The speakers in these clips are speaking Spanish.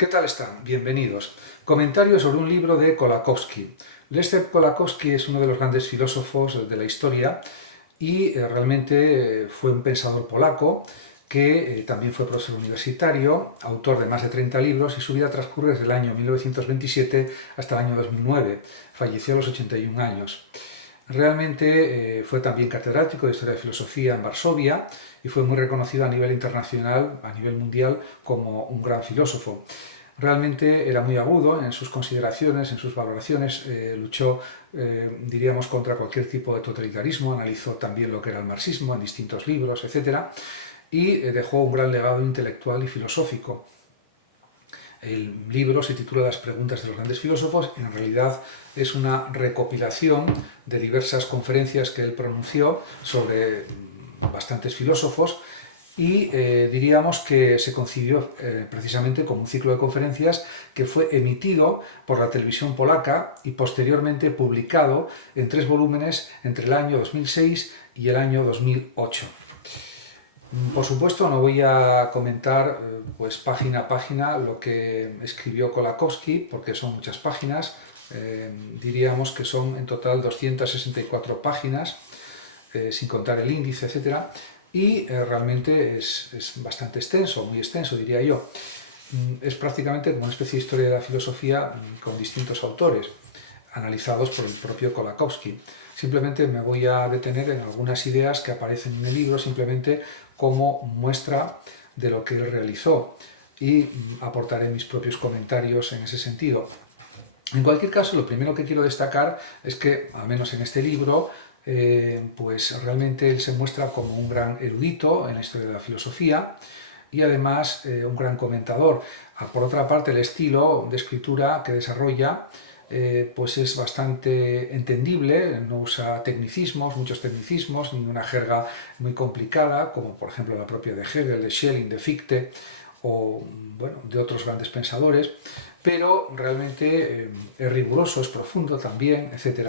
¿Qué tal están? Bienvenidos. Comentario sobre un libro de Kolakowski. Leszek Kolakowski es uno de los grandes filósofos de la historia y realmente fue un pensador polaco que también fue profesor universitario, autor de más de 30 libros, y su vida transcurre desde el año 1927 hasta el año 2009. Falleció a los 81 años. Realmente fue también catedrático de Historia de Filosofía en Varsovia y fue muy reconocido a nivel internacional, a nivel mundial, como un gran filósofo. Realmente era muy agudo en sus consideraciones, en sus valoraciones, luchó, diríamos, contra cualquier tipo de totalitarismo, analizó también lo que era el marxismo en distintos libros, etc. Y dejó un gran legado intelectual y filosófico. El libro se titula Las preguntas de los grandes filósofos y en realidad es una recopilación de diversas conferencias que él pronunció sobre bastantes filósofos y diríamos que se concibió precisamente como un ciclo de conferencias que fue emitido por la televisión polaca y posteriormente publicado en 3 volúmenes entre el año 2006 y el año 2008. Por supuesto, no voy a comentar pues página a página lo que escribió Kolakowski, porque son muchas páginas. Diríamos que son en total 264 páginas, sin contar el índice, etc. Y realmente es bastante extenso, muy extenso, diría yo. Es prácticamente como una especie de historia de la filosofía con distintos autores, analizados por el propio Kolakowski. Simplemente me voy a detener en algunas ideas que aparecen en el libro, simplemente como muestra de lo que él realizó, y aportaré mis propios comentarios en ese sentido. En cualquier caso, lo primero que quiero destacar es que, al menos en este libro, pues realmente él se muestra como un gran erudito en la historia de la filosofía y además un gran comentador. Por otra parte, el estilo de escritura que desarrolla pues es bastante entendible, no usa tecnicismos, muchos tecnicismos, ni una jerga muy complicada, como por ejemplo la propia de Hegel, de Schelling, de Fichte, o bueno, de otros grandes pensadores, pero realmente es riguroso, es profundo también, etc.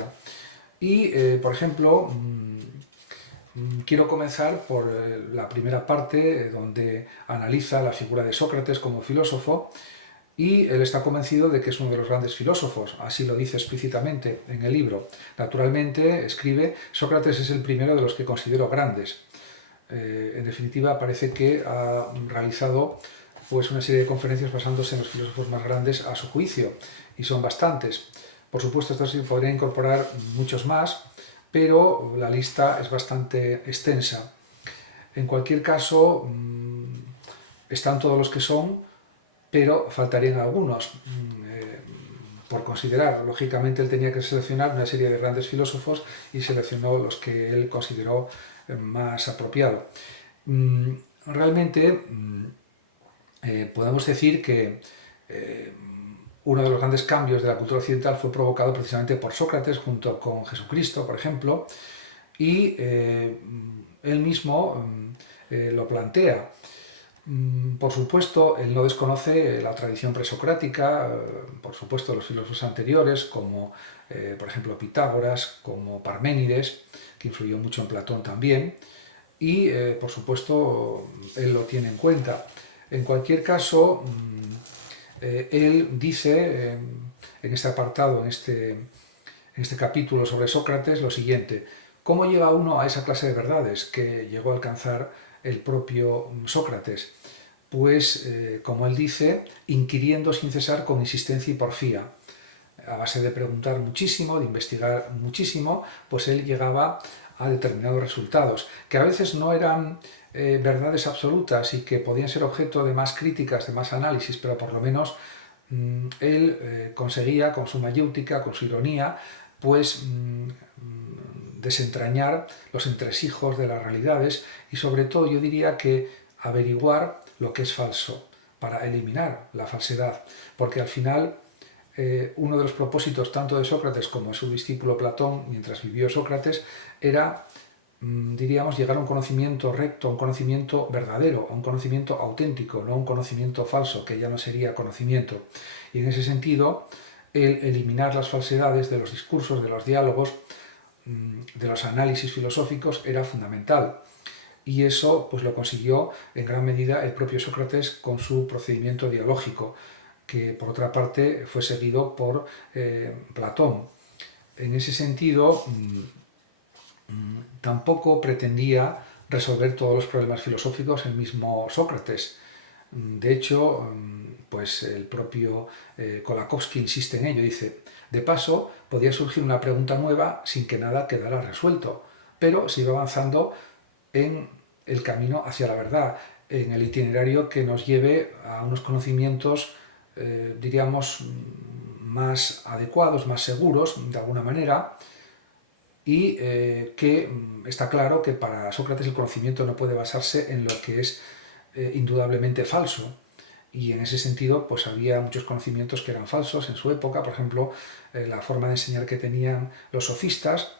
Y, por ejemplo, quiero comenzar por la primera parte, donde analiza la figura de Sócrates como filósofo, y él está convencido de que es uno de los grandes filósofos, así lo dice explícitamente en el libro. Naturalmente, escribe, Sócrates es el primero de los que considero grandes. En definitiva, parece que ha realizado pues, una serie de conferencias basándose en los filósofos más grandes a su juicio, y son bastantes. Por supuesto, esto se podría incorporar muchos más, pero la lista es bastante extensa. En cualquier caso, están todos los que son, pero faltarían algunos por considerar. Lógicamente él tenía que seleccionar una serie de grandes filósofos y seleccionó los que él consideró más apropiado. Realmente podemos decir que uno de los grandes cambios de la cultura occidental fue provocado precisamente por Sócrates junto con Jesucristo, por ejemplo, y él mismo lo plantea. Por supuesto, él no desconoce la tradición presocrática, por supuesto los filósofos anteriores, como por ejemplo Pitágoras, como Parménides, que influyó mucho en Platón también, y por supuesto él lo tiene en cuenta. En cualquier caso, él dice en este apartado, en este capítulo sobre Sócrates, lo siguiente: ¿cómo llega uno a esa clase de verdades que llegó a alcanzar el propio Sócrates? Pues, como él dice, inquiriendo sin cesar con insistencia y porfía. A base de preguntar muchísimo, de investigar muchísimo, pues él llegaba a determinados resultados, que a veces no eran verdades absolutas y que podían ser objeto de más críticas, de más análisis, pero por lo menos él conseguía, con su mayéutica, con su ironía, pues desentrañar los entresijos de las realidades y, sobre todo, yo diría que averiguar lo que es falso para eliminar la falsedad, porque al final uno de los propósitos tanto de Sócrates como de su discípulo Platón, mientras vivió Sócrates, era, diríamos, llegar a un conocimiento recto, a un conocimiento verdadero, a un conocimiento auténtico, no a un conocimiento falso, que ya no sería conocimiento. Y en ese sentido, el eliminar las falsedades de los discursos, de los diálogos, de los análisis filosóficos era fundamental. Y eso pues lo consiguió en gran medida el propio Sócrates con su procedimiento dialógico, que por otra parte fue seguido por Platón. En ese sentido, tampoco pretendía resolver todos los problemas filosóficos el mismo Sócrates. De hecho, pues el propio Kolakowski insiste en ello, dice: de paso, podía surgir una pregunta nueva sin que nada quedara resuelto, pero se iba avanzando en el camino hacia la verdad, en el itinerario que nos lleve a unos conocimientos, diríamos, más adecuados, más seguros, de alguna manera, y que está claro que para Sócrates el conocimiento no puede basarse en lo que es indudablemente falso, y en ese sentido pues había muchos conocimientos que eran falsos en su época. Por ejemplo, la forma de enseñar que tenían los sofistas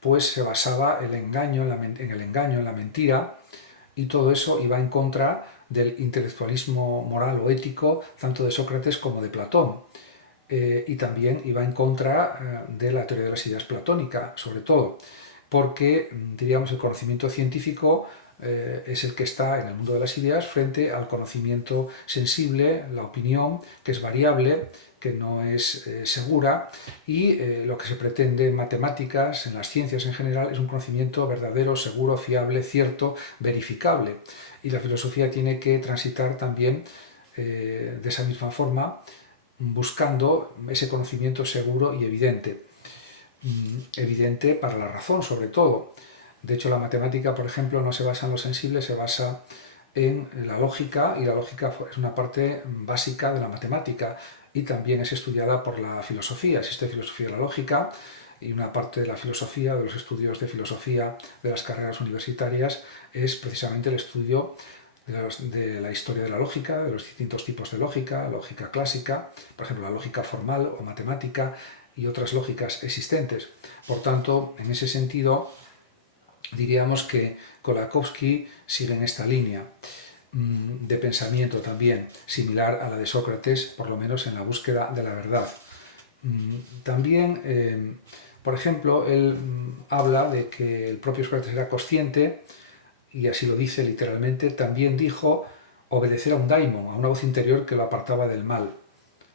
pues se basaba en el engaño, en la mentira, y todo eso iba en contra del intelectualismo moral o ético tanto de Sócrates como de Platón. Y también iba en contra de la teoría de las ideas platónica, sobre todo, porque, diríamos, el conocimiento científico es el que está en el mundo de las ideas frente al conocimiento sensible, la opinión, que es variable, que no es segura, y lo que se pretende en matemáticas, en las ciencias en general, es un conocimiento verdadero, seguro, fiable, cierto, verificable. Y la filosofía tiene que transitar también de esa misma forma, buscando ese conocimiento seguro y evidente. Evidente para la razón, sobre todo. De hecho, la matemática, por ejemplo, no se basa en lo sensible, se basa en la lógica, y la lógica es una parte básica de la matemática, y también es estudiada por la filosofía. Existe filosofía de la lógica, y una parte de la filosofía, de los estudios de filosofía de las carreras universitarias, es precisamente el estudio de la historia de la lógica, de los distintos tipos de lógica, lógica clásica, por ejemplo la lógica formal o matemática, y otras lógicas existentes. Por tanto, en ese sentido, diríamos que Kolakowski sigue en esta línea de pensamiento también, similar a la de Sócrates, por lo menos en la búsqueda de la verdad. También, por ejemplo, él habla de que el propio Sócrates era consciente, y así lo dice literalmente. También dijo obedecer a un daimon, a una voz interior que lo apartaba del mal,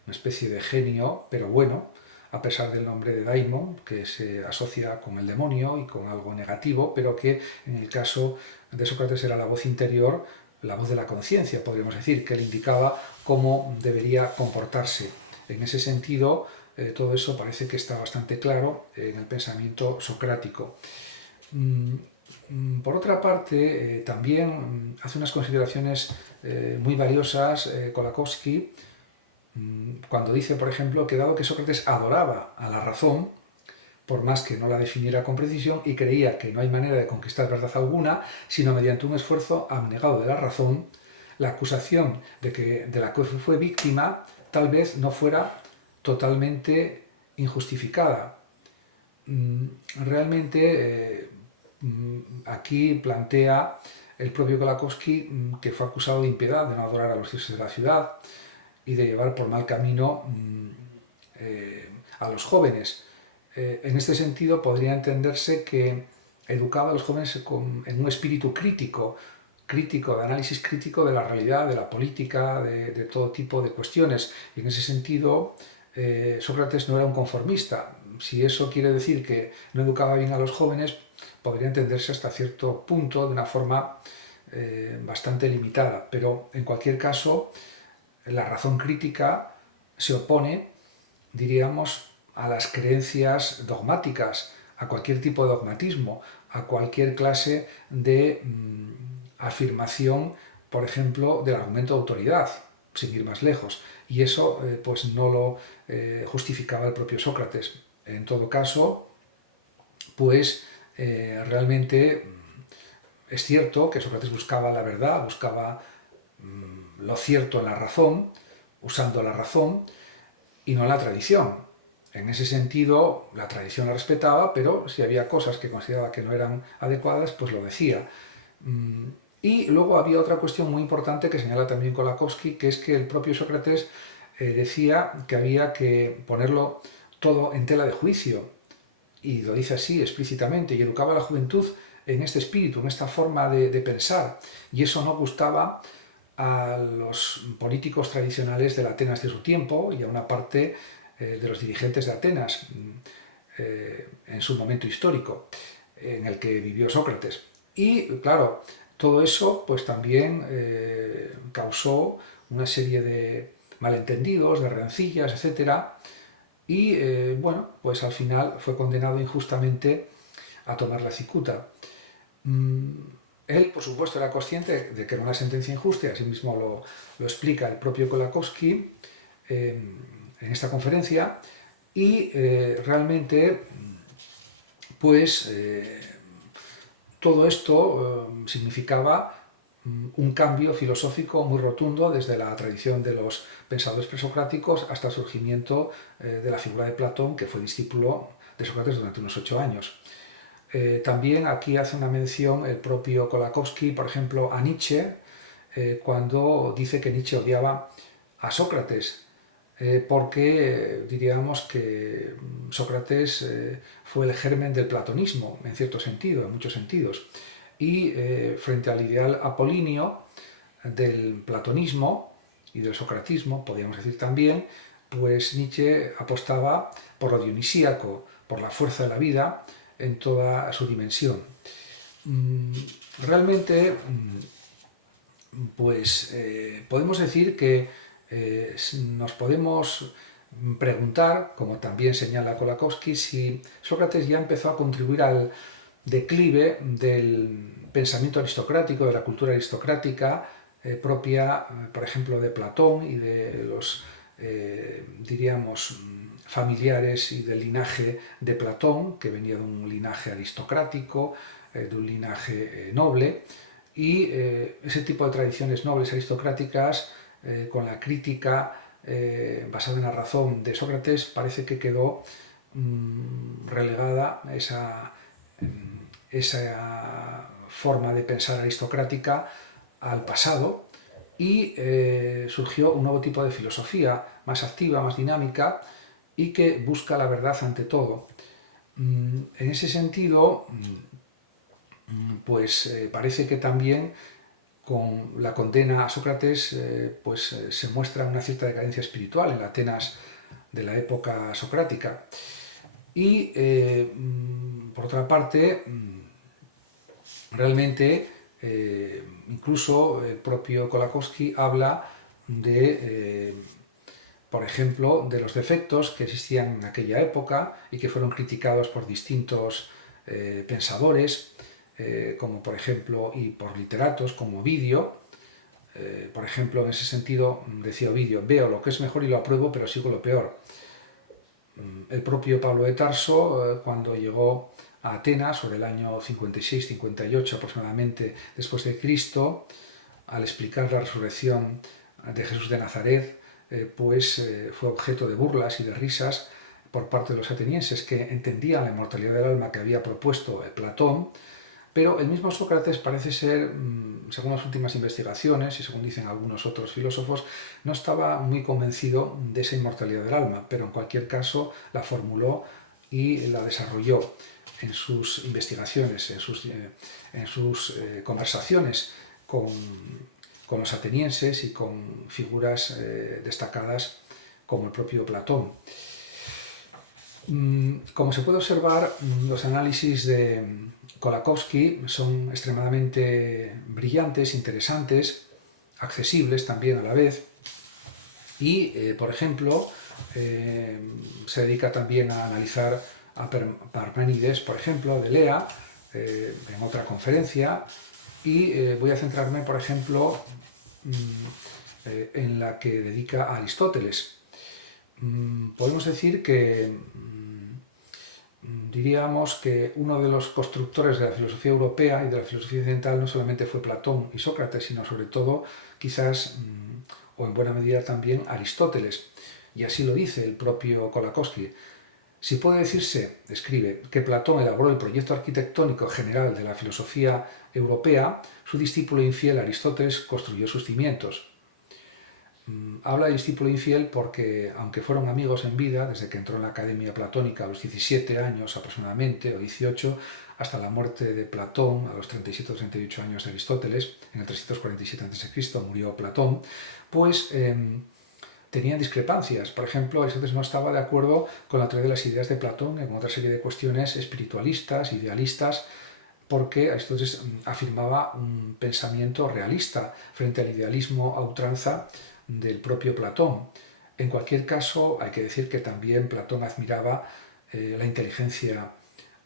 una especie de genio, pero bueno, a pesar del nombre de daimon, que se asocia con el demonio y con algo negativo, pero que en el caso de Sócrates era la voz interior, la voz de la conciencia, podríamos decir, que le indicaba cómo debería comportarse. En ese sentido, todo eso parece que está bastante claro en el pensamiento socrático. Por otra parte, también hace unas consideraciones muy valiosas Kolakowski, cuando dice, por ejemplo, que dado que Sócrates adoraba a la razón, por más que no la definiera con precisión, y creía que no hay manera de conquistar verdad alguna, sino mediante un esfuerzo abnegado de la razón, la acusación de la que fue víctima tal vez no fuera totalmente injustificada. Realmente, aquí plantea el propio Kolakowski que fue acusado de impiedad, de no adorar a los dioses de la ciudad y de llevar por mal camino a los jóvenes. En este sentido, podría entenderse que educaba a los jóvenes en un espíritu crítico, de análisis crítico de la realidad, de la política, de todo tipo de cuestiones. Y en ese sentido, Sócrates no era un conformista. Si eso quiere decir que no educaba bien a los jóvenes, podría entenderse hasta cierto punto de una forma bastante limitada. Pero en cualquier caso, la razón crítica se opone, diríamos, a las creencias dogmáticas, a cualquier tipo de dogmatismo, a cualquier clase de afirmación, por ejemplo, del argumento de autoridad, sin ir más lejos. Y eso pues no lo justificaba el propio Sócrates. En todo caso, pues realmente es cierto que Sócrates buscaba la verdad, buscaba lo cierto en la razón, usando la razón y no la tradición. En ese sentido, la tradición la respetaba, pero si había cosas que consideraba que no eran adecuadas, pues lo decía. Y luego había otra cuestión muy importante que señala también Kolakowski, que es que el propio Sócrates decía que había que ponerlo todo en tela de juicio, y lo dice así explícitamente, y educaba a la juventud en este espíritu, en esta forma de pensar, y eso no gustaba a los políticos tradicionales de la Atenas de su tiempo y a una parte de los dirigentes de Atenas en su momento histórico en el que vivió Sócrates. Y claro, todo eso pues también causó una serie de malentendidos, de rencillas, etcétera, y bueno, pues al final fue condenado injustamente a tomar la cicuta. Él, por supuesto, era consciente de que era una sentencia injusta, y así mismo lo explica el propio Kolakowski en esta conferencia, y realmente, pues, todo esto significaba un cambio filosófico muy rotundo desde la tradición de los pensadores presocráticos hasta el surgimiento de la figura de Platón, que fue discípulo de Sócrates durante unos 8 años. También aquí hace una mención el propio Kolakowski, por ejemplo, a Nietzsche, cuando dice que Nietzsche odiaba a Sócrates, porque diríamos que Sócrates fue el germen del platonismo, en cierto sentido, en muchos sentidos. Y frente al ideal apolíneo del platonismo y del socratismo, podríamos decir también, pues Nietzsche apostaba por lo dionisíaco, por la fuerza de la vida en toda su dimensión. Realmente, pues podemos decir que nos podemos preguntar, como también señala Kolakowski, si Sócrates ya empezó a contribuir al declive del pensamiento aristocrático, de la cultura aristocrática propia, por ejemplo, de Platón y de los, diríamos, familiares y del linaje de Platón, que venía de un linaje aristocrático, de un linaje noble, y ese tipo de tradiciones nobles aristocráticas, con la crítica basada en la razón de Sócrates, parece que quedó relegada esa forma de pensar aristocrática al pasado, y surgió un nuevo tipo de filosofía más activa, más dinámica, y que busca la verdad ante todo. En ese sentido, pues parece que también con la condena a Sócrates pues se muestra una cierta decadencia espiritual en la Atenas de la época socrática. Y por otra parte, realmente incluso el propio Kolakowski habla de, por ejemplo, de los defectos que existían en aquella época y que fueron criticados por distintos pensadores, como por ejemplo, y por literatos como Ovidio. Por ejemplo, en ese sentido decía Ovidio: veo lo que es mejor y lo apruebo, pero sigo lo peor. El propio Pablo de Tarso, cuando llegó a Atenas sobre el año 56-58 aproximadamente después de Cristo, al explicar la resurrección de Jesús de Nazaret, pues fue objeto de burlas y de risas por parte de los atenienses, que entendían la inmortalidad del alma que había propuesto Platón, pero el mismo Sócrates parece ser, según las últimas investigaciones y según dicen algunos otros filósofos, no estaba muy convencido de esa inmortalidad del alma, pero en cualquier caso la formuló y la desarrolló en sus investigaciones, en sus conversaciones con los atenienses y con figuras destacadas como el propio Platón. Como se puede observar, los análisis de Kolakowski son extremadamente brillantes, interesantes, accesibles también a la vez, y, por ejemplo, se dedica también a analizar a Parménides, por ejemplo, de Lea, en otra conferencia, y voy a centrarme, por ejemplo, en la que dedica a Aristóteles. Podemos decir que diríamos que uno de los constructores de la filosofía europea y de la filosofía occidental no solamente fue Platón y Sócrates, sino sobre todo, quizás, o en buena medida también, Aristóteles. Y así lo dice el propio Kolakowski. Si puede decirse, escribe, que Platón elaboró el proyecto arquitectónico general de la filosofía europea, su discípulo infiel Aristóteles construyó sus cimientos. Habla de discípulo infiel porque, aunque fueron amigos en vida, desde que entró en la Academia Platónica a los 17 años aproximadamente, o 18, hasta la muerte de Platón a los 37 o 38 años de Aristóteles, en el 347 a.C. murió Platón, pues tenían discrepancias. Por ejemplo, Aristóteles no estaba de acuerdo con la teoría de las ideas de Platón y con otra serie de cuestiones espiritualistas, idealistas, porque Aristóteles afirmaba un pensamiento realista frente al idealismo a ultranza del propio Platón. En cualquier caso, hay que decir que también Platón admiraba la inteligencia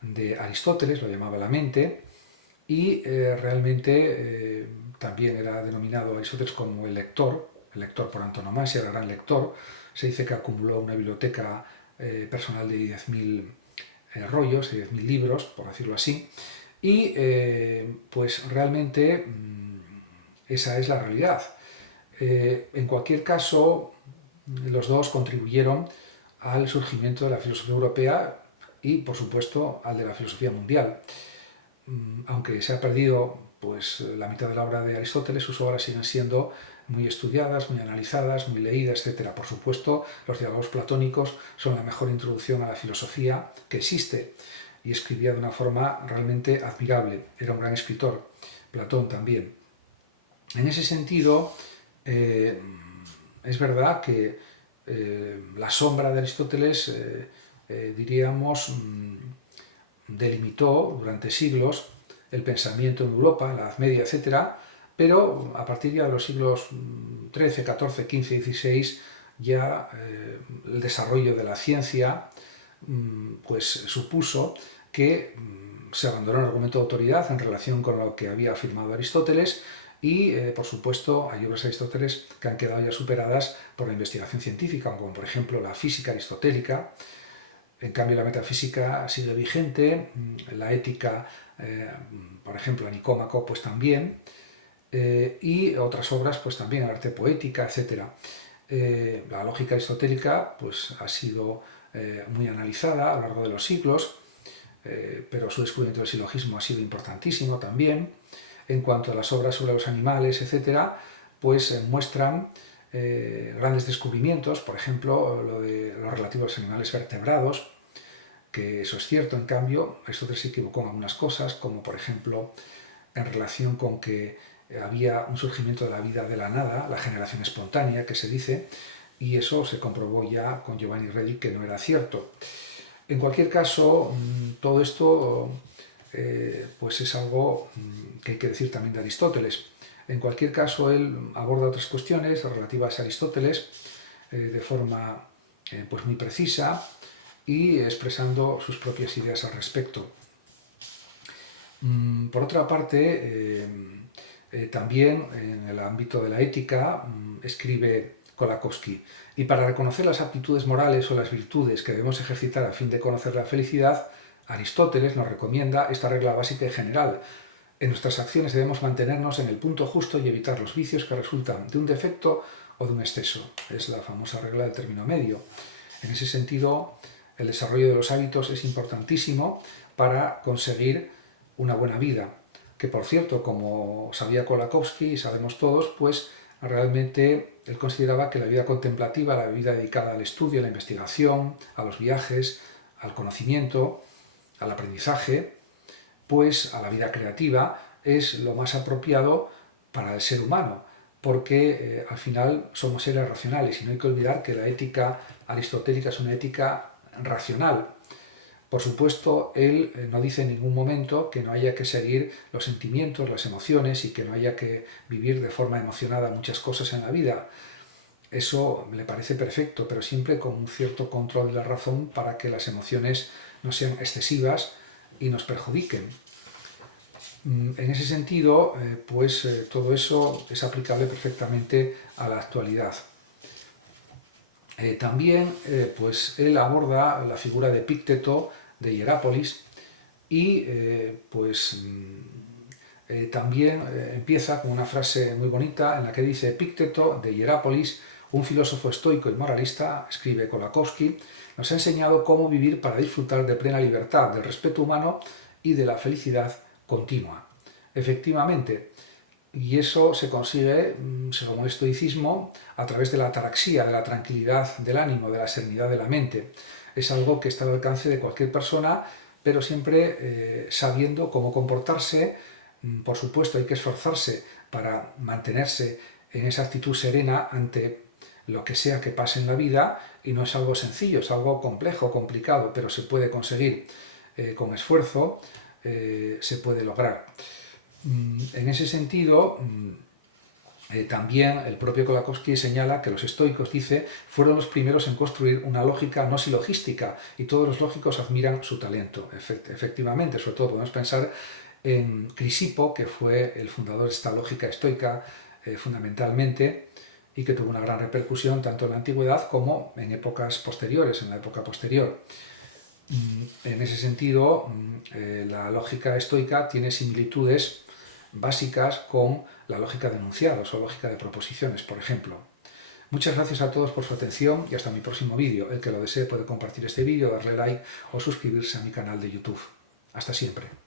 de Aristóteles, lo llamaba la mente, y realmente también era denominado Aristóteles como el lector por antonomasia, el gran lector. Se dice que acumuló una biblioteca personal de 10.000 rollos, de 10.000 libros, por decirlo así, y pues realmente esa es la realidad. En cualquier caso, los dos contribuyeron al surgimiento de la filosofía europea y, por supuesto, al de la filosofía mundial. Aunque se ha perdido pues, la mitad de la obra de Aristóteles, sus obras siguen siendo muy estudiadas, muy analizadas, muy leídas, etc. Por supuesto, los diálogos platónicos son la mejor introducción a la filosofía que existe, y escribía de una forma realmente admirable. Era un gran escritor, Platón también. En ese sentido, es verdad que la sombra de Aristóteles, diríamos, delimitó durante siglos el pensamiento en Europa, en la Edad Media, etc., pero a partir ya de los siglos XIII, XIV, XV, XVI, ya el desarrollo de la ciencia pues supuso que se abandonó el argumento de autoridad en relación con lo que había afirmado Aristóteles y, por supuesto, hay obras de Aristóteles que han quedado ya superadas por la investigación científica, como por ejemplo la física aristotélica. En cambio, la metafísica sigue vigente, la ética, por ejemplo, a Nicómaco, pues también, y otras obras, pues también, el arte poética, etc. La lógica aristotélica, pues ha sido muy analizada a lo largo de los siglos, pero su descubrimiento del silogismo ha sido importantísimo también. En cuanto a las obras sobre los animales, etc., pues muestran grandes descubrimientos, por ejemplo, lo de lo relativo a los animales vertebrados, que eso es cierto. En cambio, Aristóteles se equivocó en algunas cosas, como por ejemplo en relación con que había un surgimiento de la vida de la nada, la generación espontánea, que se dice, y eso se comprobó ya con Giovanni Redi que no era cierto. En cualquier caso, todo esto pues es algo que hay que decir también de Aristóteles. En cualquier caso, él aborda otras cuestiones relativas a Aristóteles de forma pues muy precisa y expresando sus propias ideas al respecto. Por otra parte, también en el ámbito de la ética escribe Kolakowski: y para reconocer las aptitudes morales o las virtudes que debemos ejercitar a fin de conocer la felicidad, Aristóteles nos recomienda esta regla básica y general: en nuestras acciones debemos mantenernos en el punto justo y evitar los vicios que resultan de un defecto o de un exceso. Es la famosa regla del término medio. En ese sentido, el desarrollo de los hábitos es importantísimo para conseguir una buena vida, que por cierto, como sabía Kolakowski y sabemos todos, pues realmente él consideraba que la vida contemplativa, la vida dedicada al estudio, a la investigación, a los viajes, al conocimiento, al aprendizaje, pues a la vida creativa, es lo más apropiado para el ser humano, porque al final somos seres racionales y no hay que olvidar que la ética aristotélica es una ética racional. Por supuesto, él no dice en ningún momento que no haya que seguir los sentimientos, las emociones y que no haya que vivir de forma emocionada muchas cosas en la vida. Eso le parece perfecto, pero siempre con un cierto control de la razón para que las emociones no sean excesivas y nos perjudiquen. En ese sentido, pues todo eso es aplicable perfectamente a la actualidad. También pues él aborda la figura de Epícteto de Hierápolis y pues también empieza con una frase muy bonita en la que dice: Epícteto de Hierápolis, un filósofo estoico y moralista, escribe Kolakowski, nos ha enseñado cómo vivir para disfrutar de plena libertad, del respeto humano y de la felicidad continua. Efectivamente, y eso se consigue, según el estoicismo, a través de la ataraxia, de la tranquilidad del ánimo, de la serenidad de la mente. Es algo que está al alcance de cualquier persona, pero siempre sabiendo cómo comportarse. Por supuesto, hay que esforzarse para mantenerse en esa actitud serena ante lo que sea que pase en la vida, y no es algo sencillo, es algo complejo, complicado, pero se puede conseguir con esfuerzo, se puede lograr. En ese sentido, también el propio Kolakowski señala que los estoicos, dice, fueron los primeros en construir una lógica no silogística, y todos los lógicos admiran su talento. Efectivamente, sobre todo podemos pensar en Crisipo, que fue el fundador de esta lógica estoica fundamentalmente, y que tuvo una gran repercusión tanto en la antigüedad como en épocas posteriores, en la época posterior. En ese sentido, la lógica estoica tiene similitudes básicas con la lógica de enunciados o lógica de proposiciones, por ejemplo. Muchas gracias a todos por su atención y hasta mi próximo vídeo. El que lo desee puede compartir este vídeo, darle like o suscribirse a mi canal de YouTube. Hasta siempre.